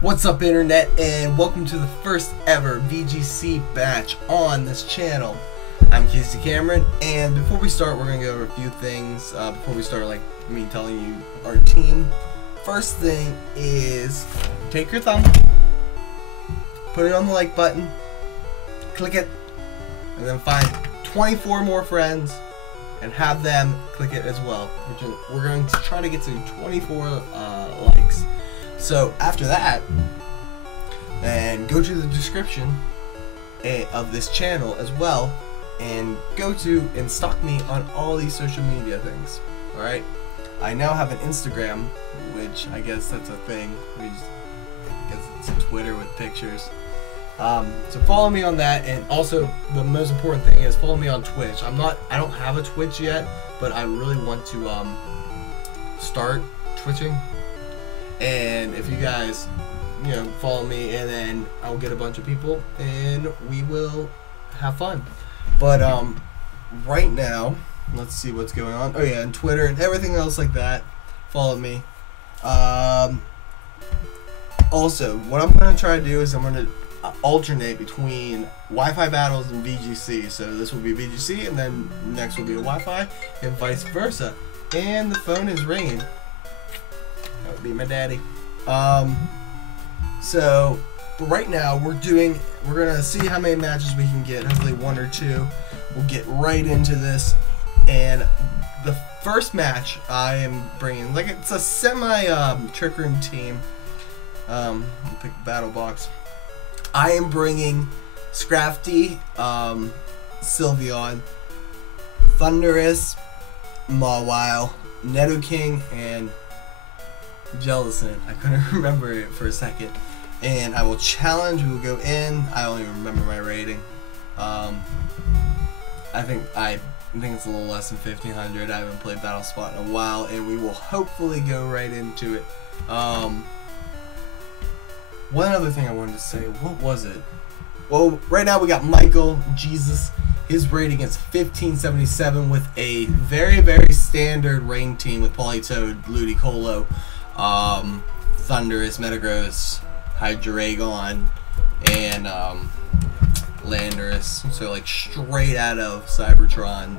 What's up, internet, and welcome to the first ever VGC batch on this channel. I'm Casey Cameron, and before we start, we're gonna go over a few things. Before we start, like me telling you our team. First thing is take your thumb, put it on the like button, click it, and then find 24 more friends and have them click it as well. We're going to try to get to 24 likes. So after that, and go to the description of this channel as well, and go to and stalk me on all these social media things. Alright, I now have an Instagram, which I guess that's a thing. I guess it's Twitter with pictures. So follow me on that, and also the most important thing is follow me on Twitch. I don't have a Twitch yet, but I really want to start twitching. And if you guys, follow me, and then I'll get a bunch of people, and we will have fun. But right now, let's see what's going on. Oh yeah, and Twitter and everything else like that. Follow me. Also, what I'm gonna try to do is I'm gonna alternate between Wi-Fi battles and VGC. So this will be VGC, and then next will be a Wi-Fi, and vice versa. And the phone is ringing. That would be my daddy. So right now we're gonna see how many matches we can get. Hopefully one or two. We'll get right into this. And the first match I am bringing, like, it's a semi trick room team. I'll pick battle box. I am bringing Scrafty, Sylveon, Thunderous, Mawile, Nidoking, and Jellicent. I couldn't remember it for a second. And I will challenge. We will go in. I don't even remember my rating. I think it's a little less than 1500. I haven't played Battle Spot in a while, and we will hopefully go right into it. One other thing I wanted to say. What was it? Well, right now we got Michael Jesus. His rating is 1577 with a very, very standard rain team with Politoed, Ludicolo, Thunderous, Metagross, Hydreigon, and Landorus. So like straight out of Cybertron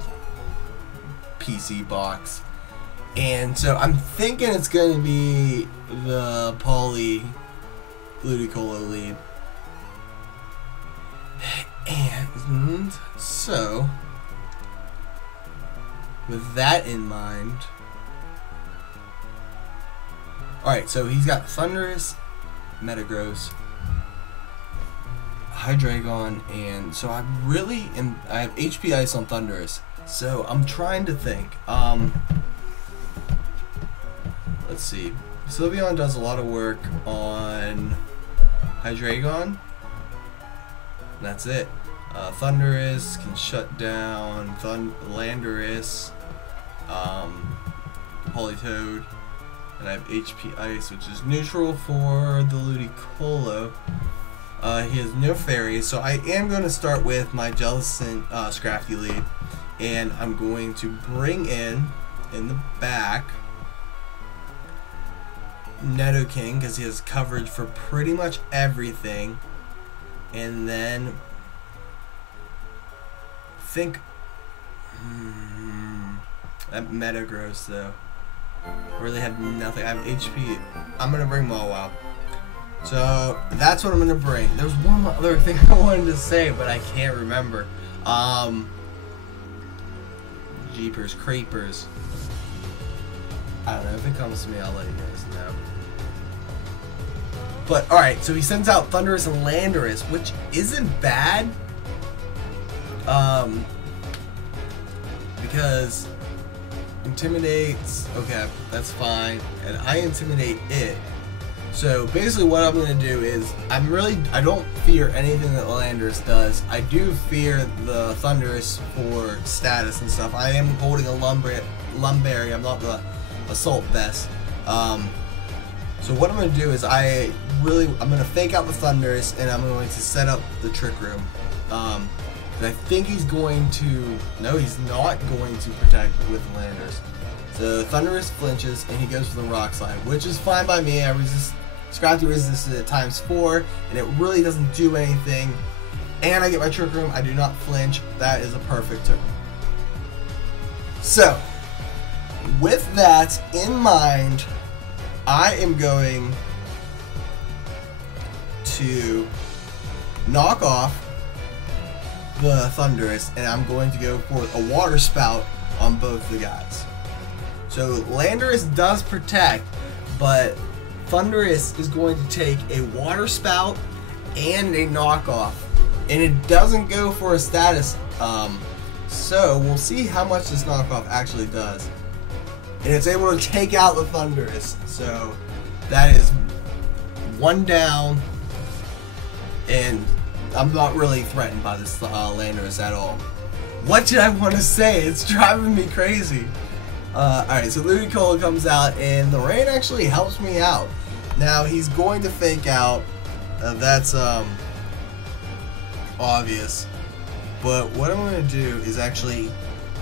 PC box. And so I'm thinking it's going to be the Poly Ludicolo lead. And so with that in mind, alright, so he's got Thunderous, Metagross, Hydreigon, and so I have HP Ice on Thunderous. So I'm trying to think. Let's see. Sylveon does a lot of work on Hydreigon. That's it. Thunderous can shut down Landorus, Politoed, and I have HP Ice, which is neutral for the Ludicolo. He has no fairies, so I am going to start with my Jellicent Scrafty lead, and I'm going to bring in the back Nidoking, because he has coverage for pretty much everything. And then think that Metagross though really have nothing. I have HP. I'm gonna bring Mawile. So that's what I'm gonna bring. There's one other thing I wanted to say, but I can't remember. Jeepers creepers. I don't know, if it comes to me, I'll let you guys know. But alright, so he sends out Thunderous and Landorus, which isn't bad. Because intimidates, okay, that's fine. And I intimidate it. So basically what I'm gonna do is I don't fear anything that Landorus does. I do fear the Thunderous for status and stuff. I am holding a Lumberry, I'm not the Assault Vest. So what I'm going to do is I'm going to fake out the Thunderous, and I'm going to set up the Trick Room. And I think he's going to, no, he's not going to protect with Landorus. So Thunderous flinches, and he goes for the Rock Slide, which is fine by me. I resist Scrafty resisted at ×4, and it really doesn't do anything. And I get my Trick Room. I do not flinch. That is a perfect turn. So, with that in mind, I am going to knock off the Thunderous, and I'm going to go for a Water Spout on both the guys. So Landorus does protect, but Thunderous is going to take a Water Spout and a knockoff, and it doesn't go for a status. So we'll see how much this knockoff actually does, and it's able to take out the Thunderous. So that is one down, and I'm not really threatened by this Landorus at all. What did I want to say? It's driving me crazy. Alright, so Ludicolo comes out, and the rain actually helps me out. Now, he's going to fake out. That's obvious. But what I'm going to do is actually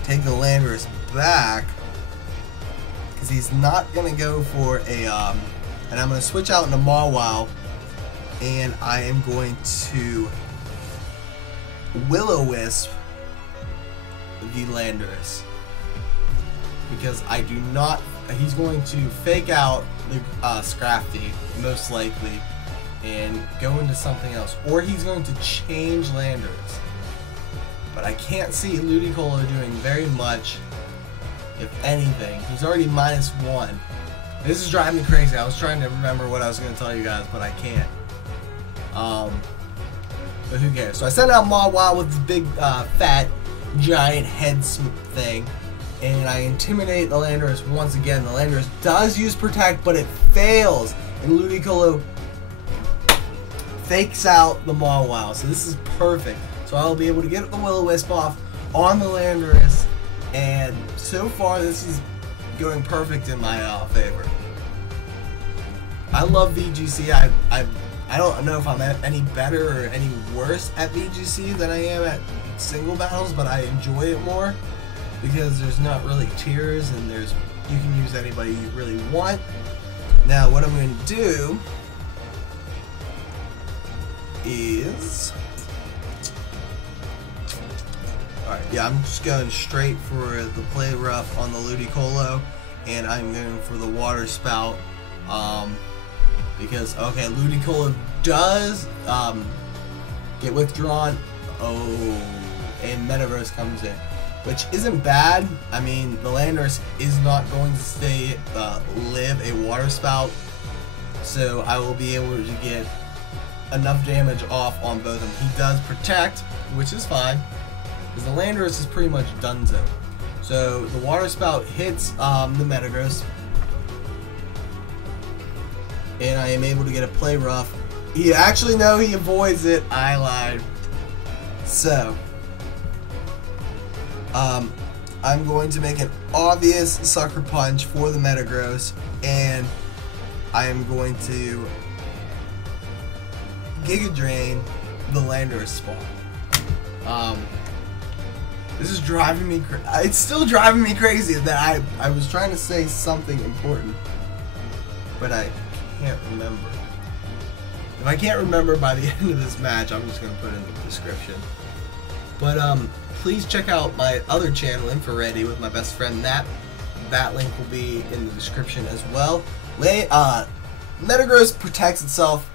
take the Landorus back, because he's not going to go for a... and I'm going to switch out into Mawile, and I am going to Will-O-Wisp the Landorus, because I do not. He's going to fake out the Scrafty most likely and go into something else, or he's going to change Landorus. But I can't see Ludicolo doing very much, if anything. He's already -1. This is driving me crazy. I was trying to remember what I was going to tell you guys, but I can't. But who cares? So I sent out Mawile with this big, fat, giant head thing, and I intimidate the Landorus once again. The Landorus does use Protect, but it fails, and Ludicolo fakes out the Mawile. So this is perfect. So I'll be able to get the Will-O-Wisp off on the Landorus, and so far this is going perfect in my favor. I love VGC. I don't know if I'm any better or any worse at VGC than I am at single battles, but I enjoy it more because there's not really tiers, and you can use anybody you really want. Now what I'm going to do is, alright, yeah, I'm just going straight for the Play Rough on the Ludicolo, and I'm going for the Water Spout. Because, okay, Ludicolo does get withdrawn. Oh, and Metaverse comes in, which isn't bad. I mean, the Landorus is not going to live a Water Spout, so I will be able to get enough damage off on both of them. He does Protect, which is fine, because the Landorus is pretty much donezo. So the Water Spout hits the Metagross, and I am able to get a Play Rough. He actually, no, he avoids it. I lied. So, I'm going to make an obvious Sucker Punch for the Metagross, and I am going to Giga Drain the Landorus spawn. This is driving me it's still driving me crazy that I was trying to say something important, but I can't remember. If I can't remember by the end of this match, I'm just going to put it in the description. But please check out my other channel, Infrareddy, with my best friend Nat. That link will be in the description as well. Metagross protects itself,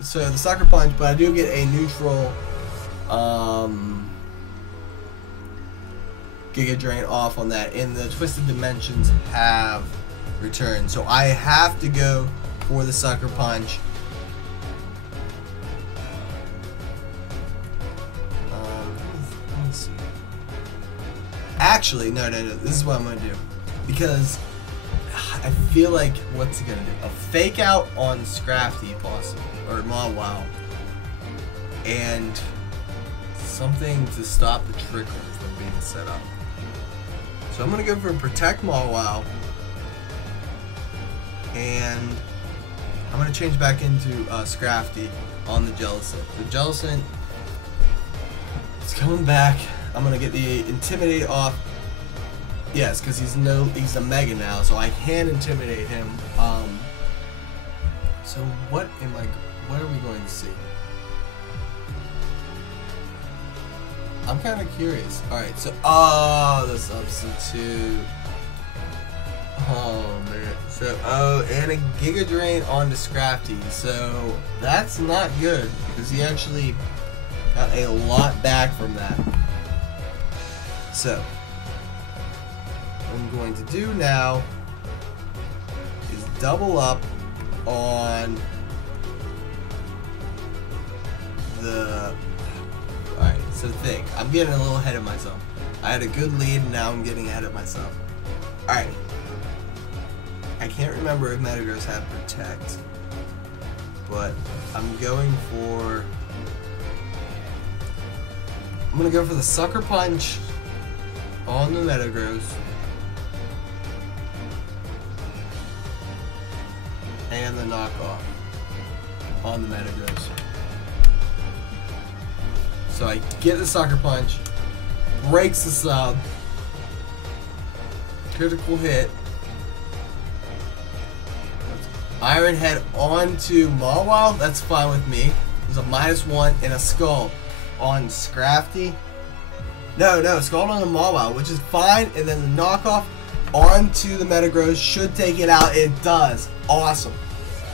so the Sucker Punch, but I do get a neutral Giga Drain off on that, and the Twisted Dimensions have returned. So I have to go for the Sucker Punch. Let's see. Actually, no. This is what I'm gonna do, because I feel like, what's he gonna do? A fake out on Scrafty, possibly, or Mawile, and something to stop the Trick Room from being set up. So I'm gonna go for Protect Mawile, and I'm going to change back into Scrafty on the Jellicent. The Jellicent is coming back. I'm going to get the Intimidate off. Yes, because he's a Mega now, so I can Intimidate him. So what are we going to see? I'm kind of curious. Alright, so, the substitute. Oh man. So, and a Giga Drain on to Scrafty. So, that's not good because he actually got a lot back from that. So, what I'm going to do now is double up on the... Alright, so think. I'm getting a little ahead of myself. I had a good lead, and now I'm getting ahead of myself. Alright. I can't remember if Metagross had Protect, but I'm going for... I'm going to go for the Sucker Punch on the Metagross. And the knockoff on the Metagross. So I get the Sucker Punch, breaks the sub, critical hit, Iron Head onto Mawile, that's fine with me. There's a -1 and a Scald on Scrafty. No, Scald on the Mawile, which is fine, and then the knockoff onto the Metagross should take it out. It does. Awesome.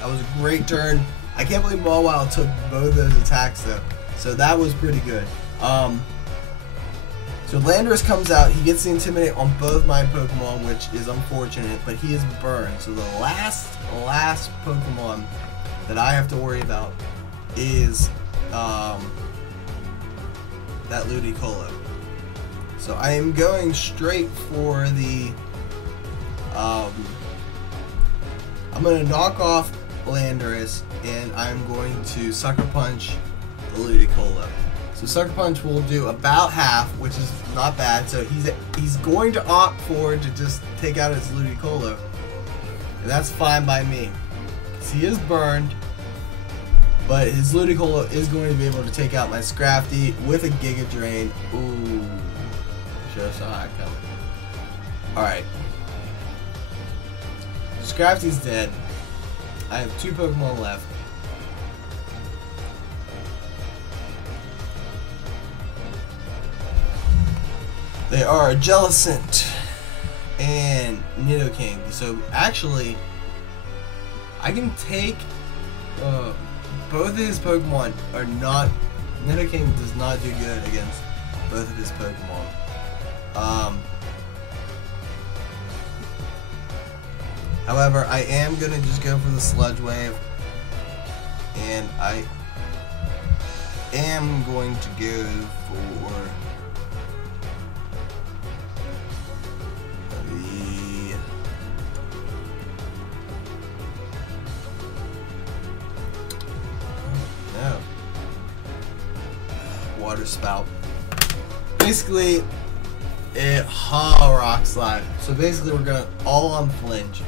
That was a great turn. I can't believe Mawile took both those attacks though. So that was pretty good. So Landorus comes out, he gets the Intimidate on both my Pokemon, which is unfortunate, but he is burned. So the last Pokemon that I have to worry about is that Ludicolo. So I am going straight for the I'm going to knock off Landorus, and I'm going to Sucker Punch the Ludicolo. So Sucker Punch will do about half, which is not bad. So he's going to opt for to just take out his Ludicolo, and that's fine by me. So he is burned, but his Ludicolo is going to be able to take out my Scrafty with a Giga Drain. Ooh, should have saw that coming. All right, Scrafty's dead. I have 2 Pokemon left. They are Jellicent and Nidoking. So actually, I can take both of his Pokemon are not. Nidoking does not do good against both of his Pokemon. However, I am gonna just go for the Sludge Wave, and I am going to go for Water Spout. Basically, Rock Slide. So basically, we're going all on Flinch.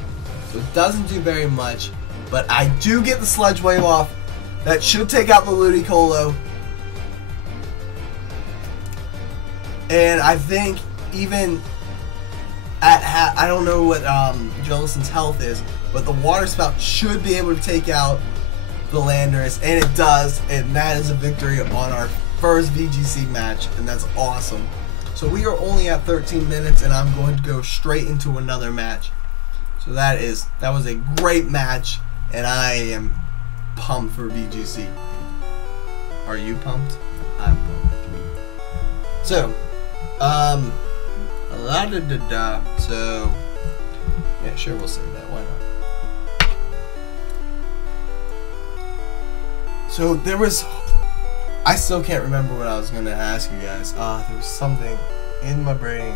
So it doesn't do very much, but I do get the Sludge Wave off. That should take out the Ludicolo. And I think even at I don't know what Jellicent's health is, but the Water Spout should be able to take out the Landorus, and it does, and that is a victory on our first VGC match, and that's awesome. So we are only at 13 minutes, and I'm going to go straight into another match. So that was a great match, and I am pumped for VGC. Are you pumped? I'm pumped. So, so yeah, sure, we'll say that. Why not? So there was. I still can't remember what I was going to ask you guys. There was something in my brain.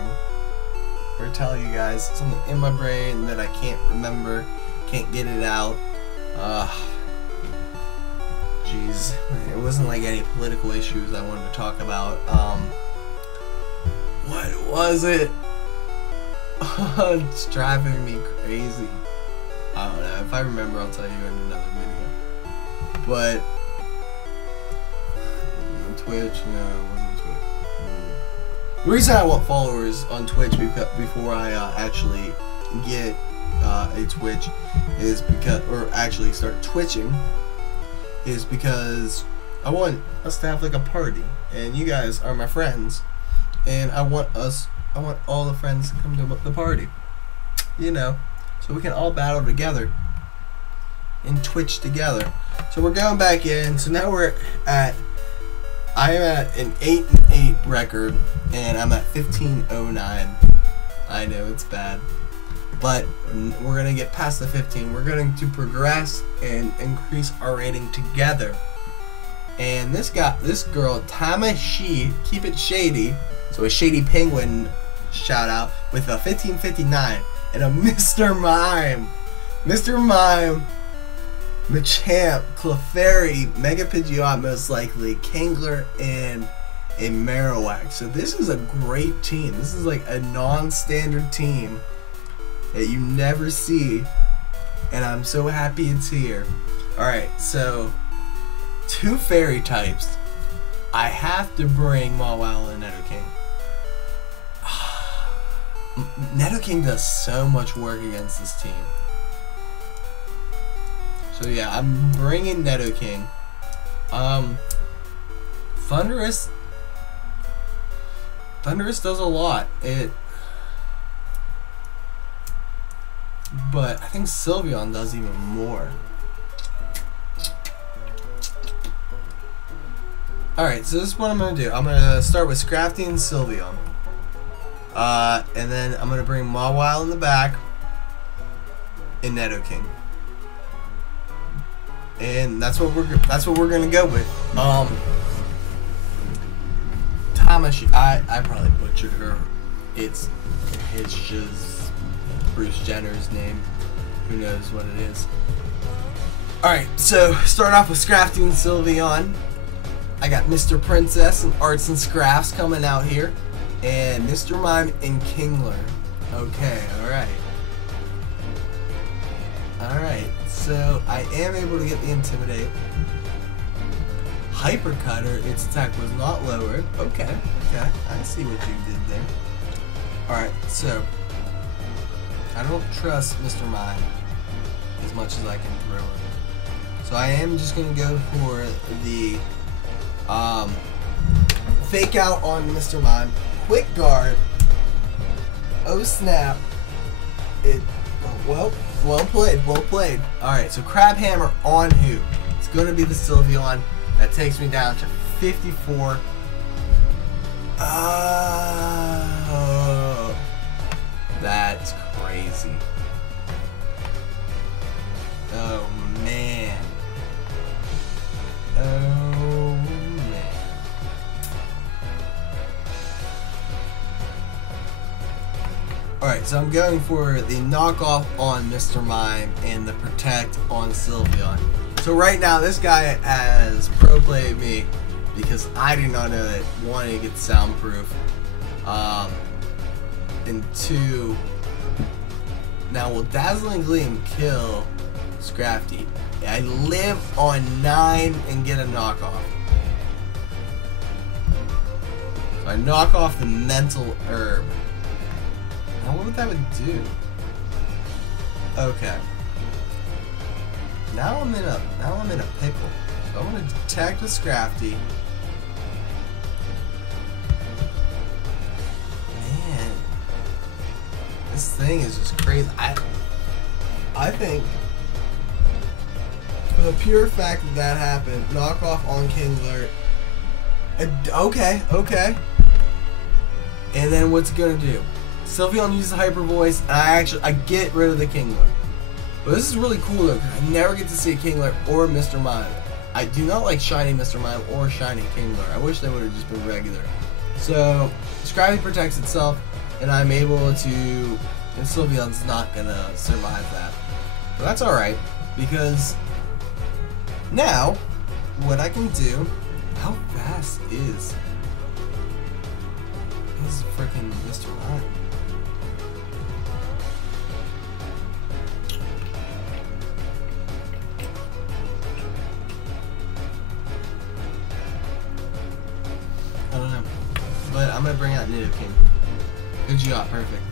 Or tell you guys something in my brain that I can't remember. Can't get it out. Jeez. It wasn't like any political issues I wanted to talk about. What was it? It's driving me crazy. I don't know. If I remember, I'll tell you in another video. But Twitch? No, it wasn't Twitch. The reason I want followers on Twitch before I actually get a Twitch is because, or actually start twitching, is because I want us to have like a party, and you guys are my friends, and I want all the friends to come to the party, you know, so we can all battle together and Twitch together. So we're going back in. So now I am at an 8-8 record, and I'm at 1509. I know it's bad, but we're gonna get past the 15. We're going to progress and increase our rating together. And this girl, Tamashi, keep it shady. So a shady penguin shout out with a 1559 and a Mr. Mime. Mr. Mime, Machamp, Clefairy, Mega Pidgeot most likely, Kingler, and a Marowak. So this is a great team. This is like a non-standard team that you never see, and I'm so happy it's here. Alright, so 2 fairy types. I have to bring Mawile and Nidoking. Nidoking does so much work against this team. So yeah, I'm bringing Nidoking. Thundurus does a lot. But I think Sylveon does even more. Alright, so this is what I'm going to do. I'm going to start with Scrafty and Sylveon. And then I'm going to bring Mawile in the back and Nidoking. And that's what we're going to go with. Tamashi, I probably butchered her. It's just Bruce Jenner's name. Who knows what it is. Alright, so start off with Scrafty and Sylveon. I got Mr. Princess and Arts and Scrafts coming out here. And Mr. Mime and Kingler. Okay, alright. Alright, so I am able to get the Intimidate. Hyper Cutter, its attack was not lowered. Okay, I see what you did there. Alright, so I don't trust Mr. Mime as much as I can throw it. So I am just going to go for the Fake Out on Mr. Mime. Quick Guard. Oh snap. Well played. Alright, so Crab Hammer on who? It's going to be the Sylveon. That takes me down to 54. Oh, that's crazy. Oh man. Oh man. Alright, so I'm going for the knockoff on Mr. Mime and the protect on Sylveon. So right now, this guy has pro played me because I do not know that 1, it gets soundproof, and 2, now will Dazzling Gleam kill Scrafty? I live on 9 and get a knockoff. So I knock off the Mental Herb. Now what would that do? Okay. Now I'm in a pickle. So I'm gonna attack with Scrafty. Man, this thing is just crazy. I think for the pure fact that happened, knockoff on Kingler. Okay. And then what's it gonna do? Sylveon uses Hyper Voice, and I get rid of the Kingler. But this is really cool though, because I never get to see a Kingler or Mr. Mime. I do not like shiny Mr. Mime or shiny Kingler. I wish they would have just been regular. So, Scrafty protects itself, and I'm able to, and Sylveon's not gonna survive that. But that's alright, because now, what I can do, how fast is freaking Mr. Mime? I don't know. But I'm gonna bring out Nidoking. Good job, perfect.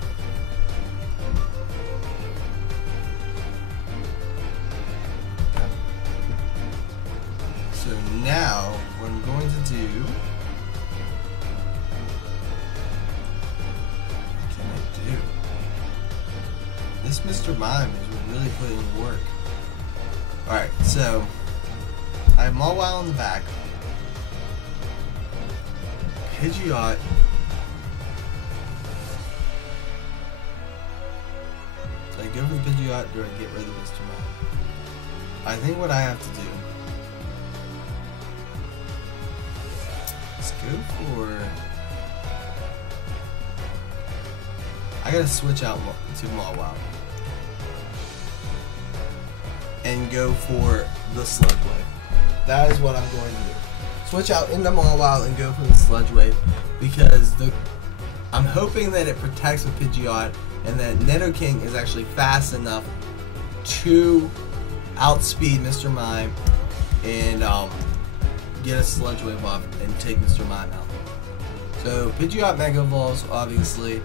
So now, what I'm going to do... What can I do? This Mr. Mime is really putting in work. Alright, so... I have Mawile in the back. Pidgeot. Do I go for the Pidgeot or do I get rid of Mr. Mime? I think what I have to do... Let's go for... I gotta switch out to Mawile. And go for the Sludge Wave. That is what I'm going to do. Switch out into Mawile and go for the Sludge Wave because I'm hoping that it protects with Pidgeot and that Nidoking is actually fast enough to outspeed Mr. Mime and get a Sludge Wave off and take Mr. Mime out. So Pidgeot Mega Evolves, obviously,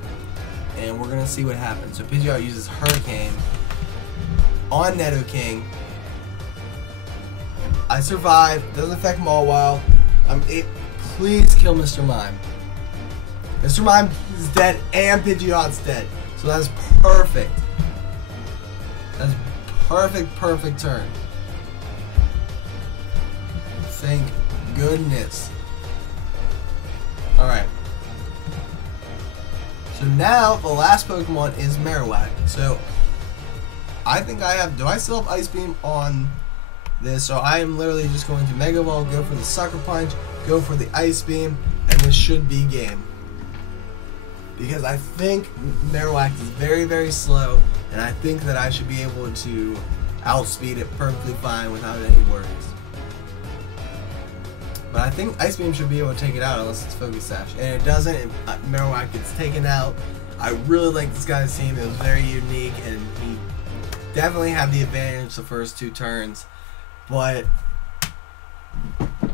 and we're gonna see what happens. So Pidgeot uses Hurricane on Nidoking. I survive. Doesn't affect Mawile. Please kill Mr. Mime. Mr. Mime is dead and Pidgeot's dead. So that's perfect. That's perfect turn. Thank goodness. Alright. So now the last Pokemon is Marowak. So I think I have... Do I still have Ice Beam on this? So I am literally just going to Mega Ball, go for the Sucker Punch, go for the Ice Beam, and this should be game. Because I think Marowak is very slow, and I think that I should be able to outspeed it perfectly fine without any worries. But I think Ice Beam should be able to take it out unless it's Focus Sash. And it doesn't. Marowak gets taken out. I really like this guy's team. It was very unique, and he definitely had the advantage the first two turns. But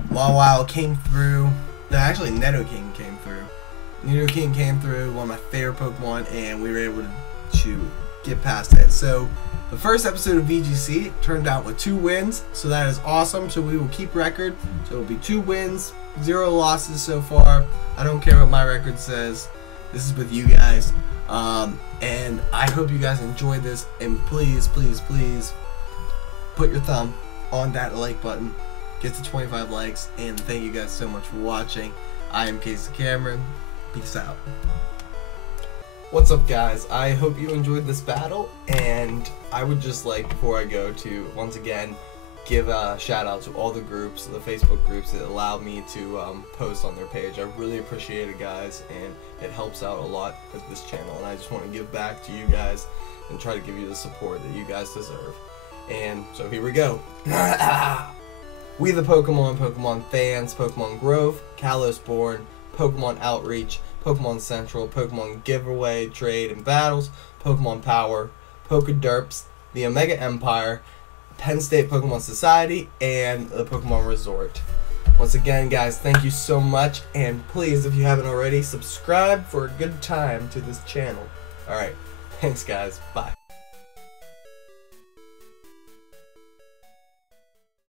Mawile came through. No, actually Nidoking came through. Nidoking came through, one of my favorite Pokemon, and we were able to get past it. So the first episode of VGC turned out with 2 wins, so that is awesome. So we will keep record. So it'll be 2 wins, 0 losses so far. I don't care what my record says. This is with you guys. And I hope you guys enjoyed this, and please put your thumb on that like button. Get to 25 likes, and thank you guys so much for watching. I am Kalos Born. Peace out. What's up, guys? I hope you enjoyed this battle, and I would just like, before I go, to once again give a shout out to all the groups, the Facebook groups that allow me to post on their page. I really appreciate it, guys, and it helps out a lot with this channel, and I just want to give back to you guys and try to give you the support that you guys deserve. And so here we go. We the Pokemon fans, Pokemon Grove, Kalos Born, Pokemon Outreach, Pokemon Central, Pokemon Giveaway, Trade and Battles, Pokemon Power, Derps, the Omega Empire, Penn State Pokemon Society, and the Pokemon Resort. Once again, guys, thank you so much, and please, if you haven't already, subscribe for a good time to this channel. Alright, thanks guys, bye.